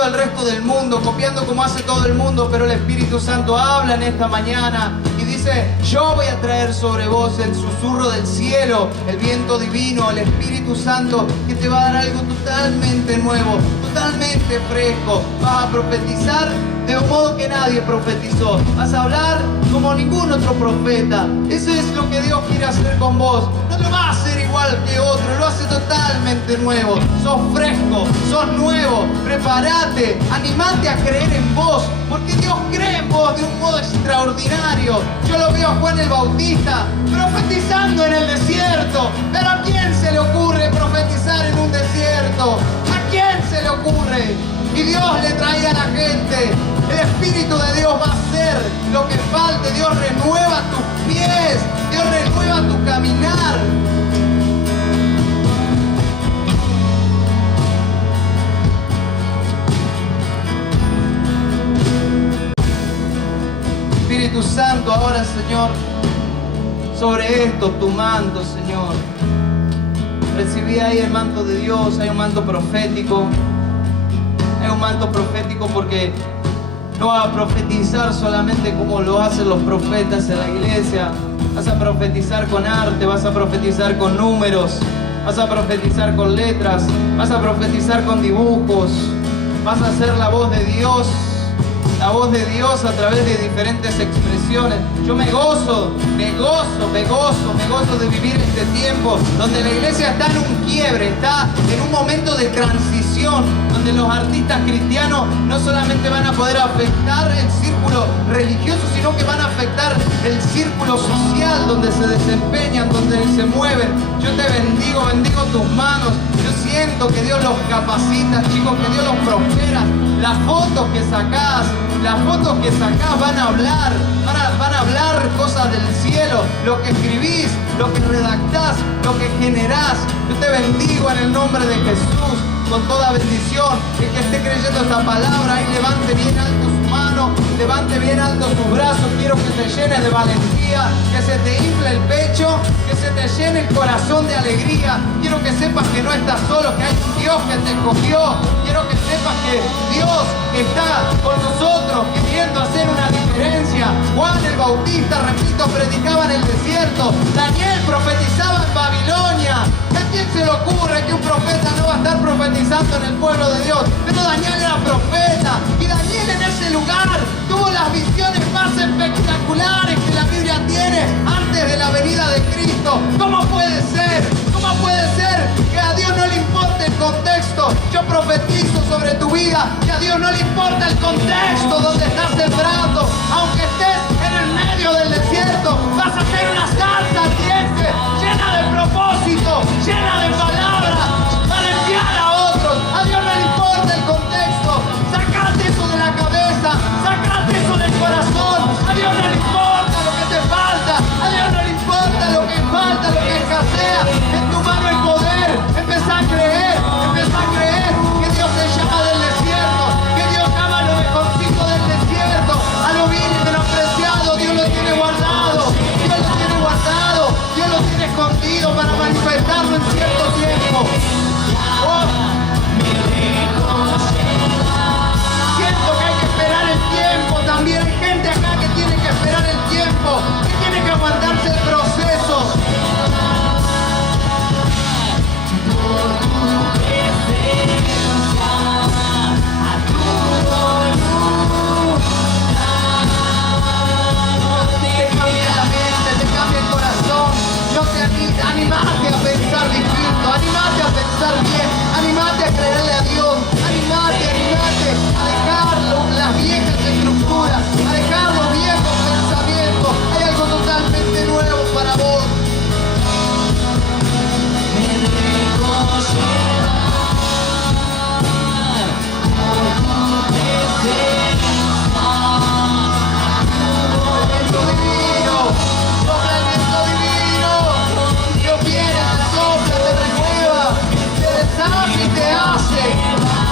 al resto del mundo, copiando como hace todo el mundo, pero el Espíritu Santo habla en esta mañana y dice, yo voy a traer sobre vos el susurro del cielo, el viento divino, el Espíritu Santo que te va a dar algo totalmente nuevo, totalmente fresco. Vas a profetizar de un modo que nadie profetizó. Vas a hablar como ningún otro profeta. Eso es lo que Dios quiere hacer con vos. No lo va a hacer igual que otro, lo hace totalmente nuevo. Sos fresco, sos nuevo. Prepárate, animate a creer en vos, porque Dios cree en vos de un modo extraordinario. Yo lo veo a Juan el Bautista profetizando en el desierto. Pero ¿a quién se le ocurre profetizar en un desierto? ¿A quién se le ocurre? Y Dios le traía a la gente. El Espíritu de Dios va a hacer lo que falte. Dios renueva tus pies. Dios renueva tu caminar. Espíritu Santo, ahora, Señor, sobre esto, tu manto, Señor. Recibí ahí el manto de Dios. Hay un manto profético. Hay un manto profético porque no vas a profetizar solamente como lo hacen los profetas en la iglesia. Vas a profetizar con arte, vas a profetizar con números, vas a profetizar con letras, vas a profetizar con dibujos. Vas a ser la voz de Dios, la la voz de Dios a través de diferentes expresiones. Yo me gozo de vivir este tiempo donde la iglesia está en un quiebre, está en un momento de transición, donde los artistas cristianos no solamente van a poder afectar el círculo religioso, sino que van a afectar el círculo social donde se desempeñan, donde se mueven. Yo te bendigo tus manos. Yo siento que Dios los capacita, chicos, que Dios los prospera. Las fotos que sacás van a hablar cosas del cielo. Lo que escribís, lo que redactás, lo que generás. Yo te bendigo en el nombre de Jesús con toda bendición. El que esté creyendo esta palabra, ahí levante bien alto su mano, levante bien alto sus brazos. Quiero que te llenes de valentía, que se te infle el pecho, que se te llene el corazón de alegría. Quiero que sepas que no estás solo, que hay un Dios que te escogió. Quiero que sepas que Dios está con nosotros, queriendo hacer una diferencia. Juan el Bautista, repito, predicaba en el desierto. Daniel profetizaba en Babilonia. ¿A quién se le ocurre que un profeta no va a estar profetizando en el pueblo de Dios? Pero Daniel era profeta, y Daniel en ese lugar tuvo las visiones más espectaculares que la Biblia tiene antes de la venida de Cristo. ¿Cómo puede ser? ¿Cómo puede ser que a Dios no le importe el contexto? Yo profetizo sobre tu vida que a Dios no le importa el contexto donde estás sembrando. Aunque estés en el medio del desierto, vas a ser una zarza ardiente, llena de propósito, llena de palabras, para enviar a otros. A Dios no le importa el contexto. Sacate eso de la cabeza, sacate eso del corazón. A Dios no le importa lo que te falta, a Dios no le importa lo que falta, lo que escasea. En tu mano hay poder. Empezá a creer que Dios te llama del desierto, que Dios llama a lo mejorcito del desierto, a lo vil y menospreciado. Dios lo tiene guardado, Dios lo tiene guardado, Dios lo tiene escondido para manifestarlo en cierto tiempo. Siento que hay que esperar el tiempo. También hay gente acá que tiene que esperar el tiempo, que tiene que aguantarse el proceso. Te cambia la mente, te cambia el corazón. No te animate a pensar distinto, animate a pensar bien, animate a creerle a Dios, animate a dejar las viejas estructuras, a dejar los viejos pensamientos. Hay algo totalmente nuevo para vos. Y te hace,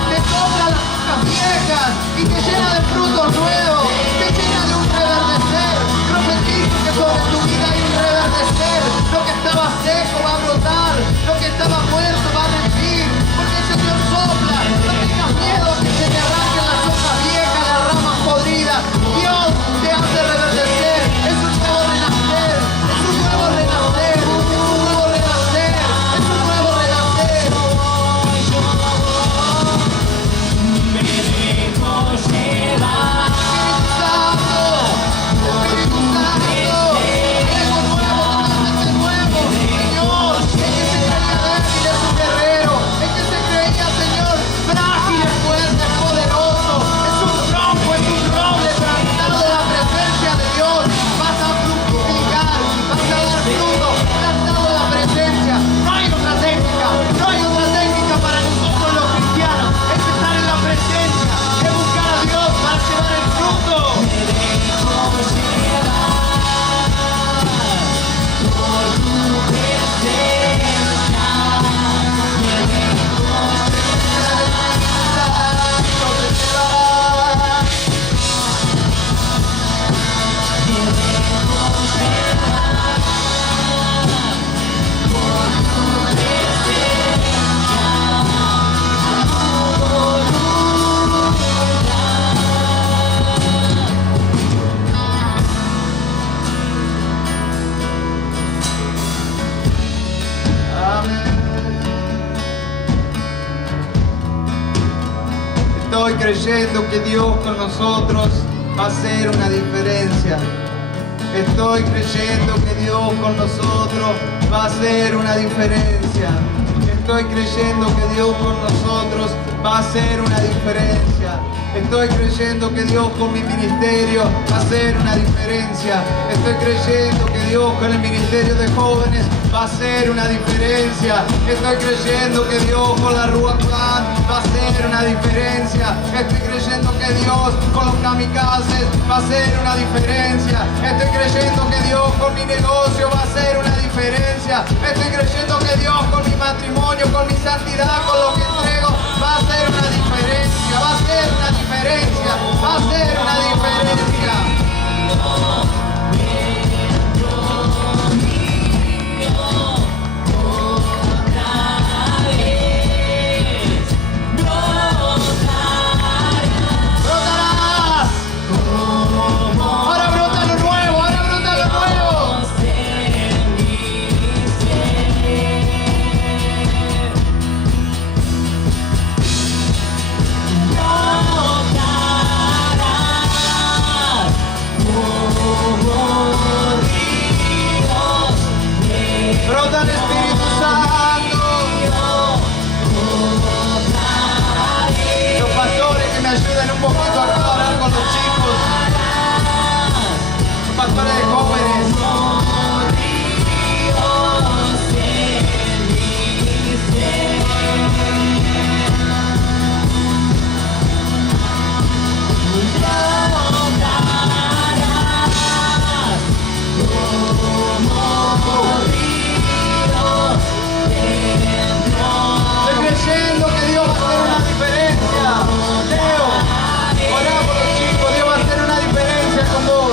te sopla las hojas viejas y te llena de frutos nuevos, te llena de un reverdecer. Profetizo que sobre tu vida hay un reverdecer. Lo que estaba seco va a brotar, lo que estaba muerto va a revivir, porque el Señor sopla. No tengas miedo que se te arranquen las hojas viejas, las ramas podridas. Dios te hace reverdecer. Es un nuevo renacer, es un nuevo renacer, es un nuevo renacer, es un nuevo renacer. Me dejo llevar. creyendo que Dios con nosotros va a hacer una diferencia. Estoy creyendo que Dios con nosotros va a hacer una diferencia. Estoy creyendo que Dios con nosotros va a hacer una diferencia. Estoy creyendo que Dios con mi ministerio va a hacer una diferencia. Estoy creyendo que Dios con el ministerio de jóvenes va a hacer una diferencia. Estoy creyendo que Dios con la Ruach Clan va a hacer una diferencia. Estoy creyendo que Dios con los kamikazes va a hacer una diferencia. Estoy creyendo que Dios con mi negocio va a hacer una diferencia. Estoy creyendo que Dios con mi matrimonio, con mi santidad, con lo que entrego, va a hacer una diferencia. Va a hacer una diferencia. Va a hacer una diferencia. Brota el Espíritu Santo. Los pastores que me ayuden un poquito acá a hablar con los chicos. Los pastores de jóvenes. Creyendo que Dios va a hacer una diferencia. Leo, orá por los chicos, Dios va a hacer una diferencia con vos.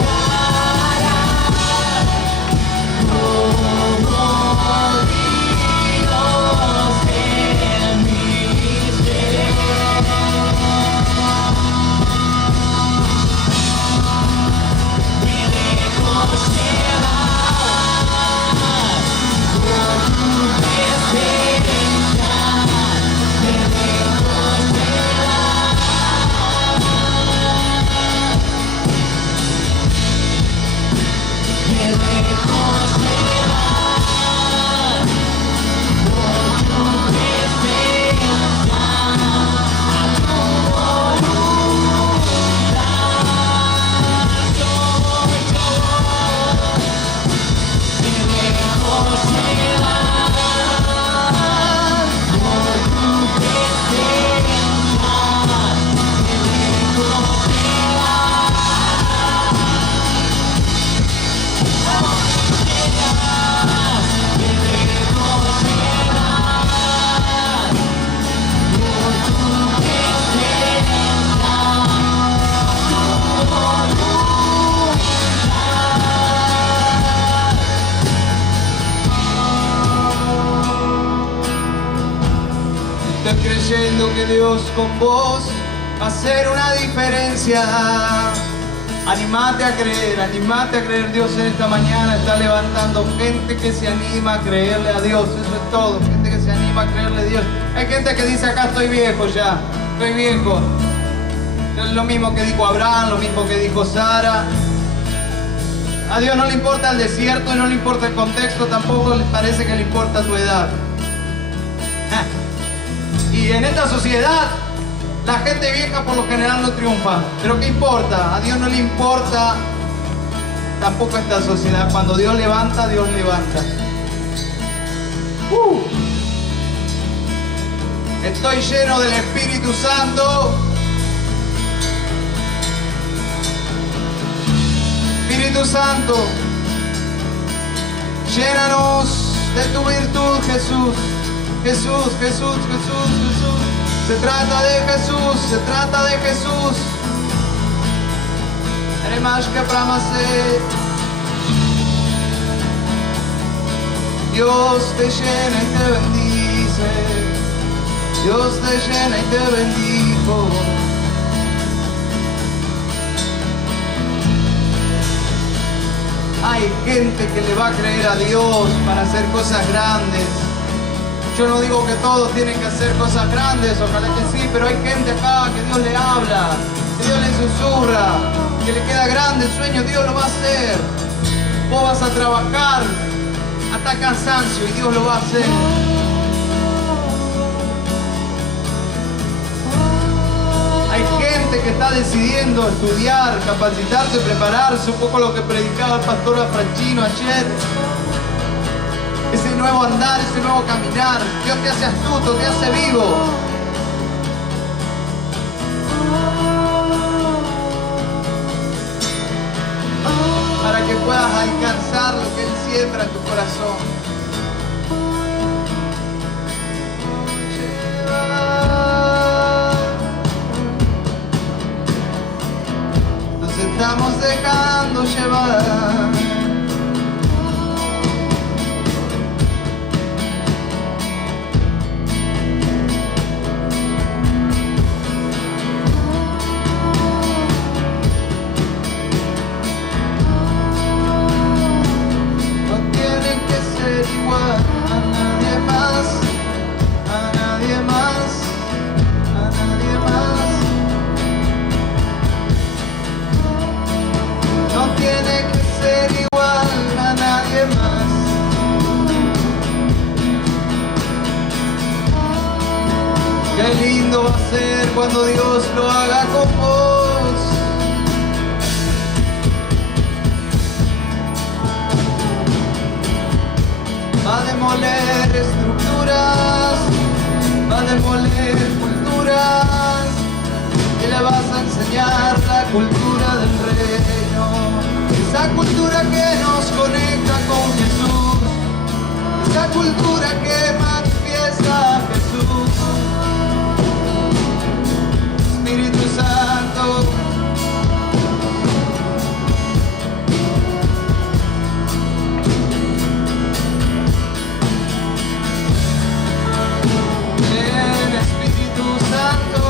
Estoy creyendo que Dios con vos va a hacer una diferencia. Animate a creer. Dios en esta mañana está levantando gente que se anima a creerle a Dios. Eso es todo, gente que se anima a creerle a Dios. Hay gente que dice acá estoy viejo ya, estoy viejo. Es lo mismo que dijo Abraham, lo mismo que dijo Sara. A Dios no le importa el desierto y no le importa el contexto, tampoco le parece que le importa tu edad. Y en esta sociedad, la gente vieja por lo general no triunfa. Pero ¿qué importa? A Dios no le importa tampoco esta sociedad. Cuando Dios levanta, Dios levanta. Estoy lleno del Espíritu Santo. Espíritu Santo, llénanos de tu virtud, Jesús. Jesús, Jesús, Jesús, Jesús. Se trata de Jesús, se trata de Jesús. Más que Dios te llena y te bendice. Dios te llena y te bendijo. Hay gente que le va a creer a Dios para hacer cosas grandes. Yo no digo que todos tienen que hacer cosas grandes, ojalá que sí, pero hay gente acá que Dios le habla, que Dios le susurra, que le queda grande el sueño, Dios lo va a hacer. Vos vas a trabajar hasta cansancio y Dios lo va a hacer. Hay gente que está decidiendo estudiar, capacitarse, prepararse, un poco lo que predicaba el pastor Afranchino ayer. Ese nuevo andar, ese nuevo caminar. Dios te hace astuto, te hace vivo. Para que puedas alcanzar lo que Él siembra en tu corazón. Nos estamos dejando llevar. Qué lindo va a ser cuando Dios lo haga con vos. Va a demoler estructuras, va a demoler culturas, y le vas a enseñar la cultura del reino. Esa cultura que nos conecta con Jesús, esa cultura que manifiesta a Jesús. Espíritu Santo, ven Espíritu Santo,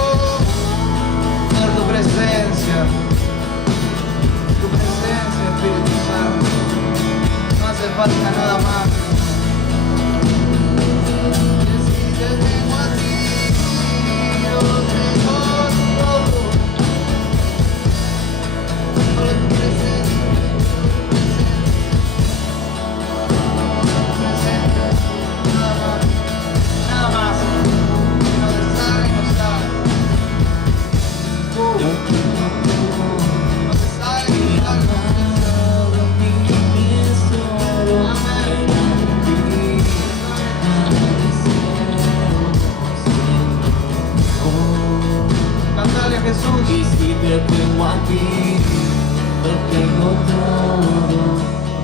por tu presencia, Espíritu Santo, no hace falta nada más. Si te tengo a ti, yo tengo todo. Por tu presencia, nada más, no te sabe, no sabe. No te sabe, no sabe. Cántale a Jesús. Y si te tengo a ti, lo tengo todo.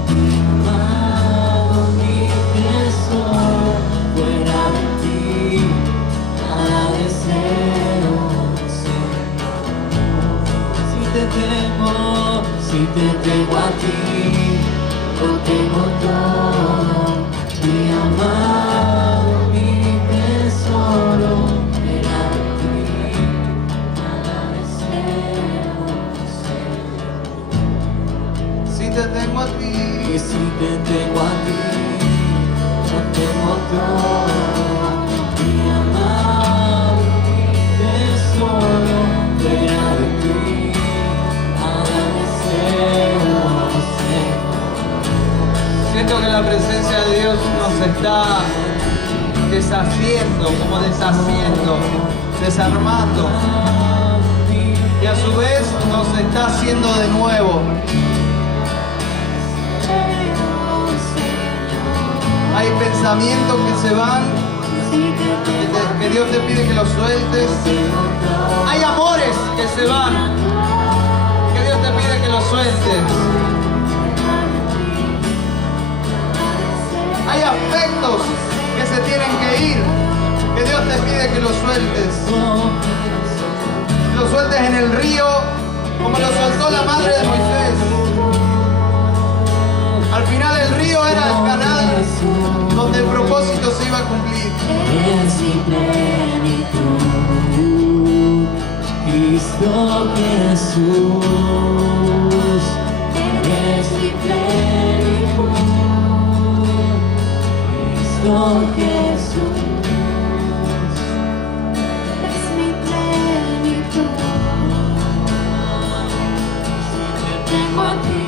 Mi amado, mi tesoro, fuera de ti, nada deseo, Señor. Si te tengo a ti, lo tengo todo. Mi amado, mi tesoro, fuera de ti, nada deseo, Señor. Si te tengo a ti, Y si te tengo a ti, yo tengo todo. Mi amado, mi tesoro, fuera de ti, nada deseo, Señor. siento que la presencia de Dios nos está deshaciendo, como deshaciendo, desarmando, y a su vez nos está haciendo de nuevo. Hay pensamientos que se van, que Dios te pide que los sueltes. Hay amores que se van, que Dios te pide que los sueltes. Hay afectos que se tienen que ir, que Dios te pide que los sueltes. Los sueltes en el río, como lo soltó la madre de Moisés. Al final el río era el canal donde el propósito se iba a cumplir. Eres mi plenitud, Cristo Jesús. Eres mi plenitud, Cristo Jesús. tengo a ti.